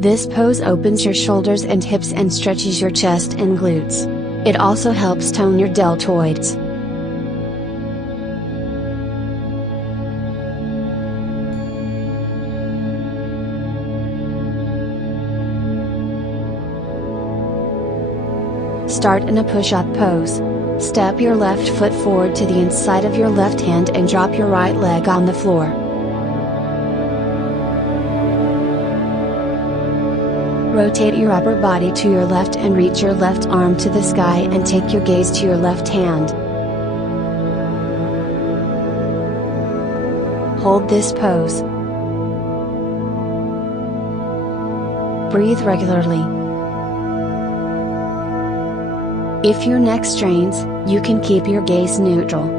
This pose opens your shoulders and hips and stretches your chest and glutes. It also helps tone your deltoids. Start in a push-up pose. Step your left foot forward to the inside of your left hand and drop your right leg on the floor. Rotate your upper body to your left and reach your left arm to the sky and take your gaze to your left hand. Hold this pose. Breathe regularly. If your neck strains, you can keep your gaze neutral.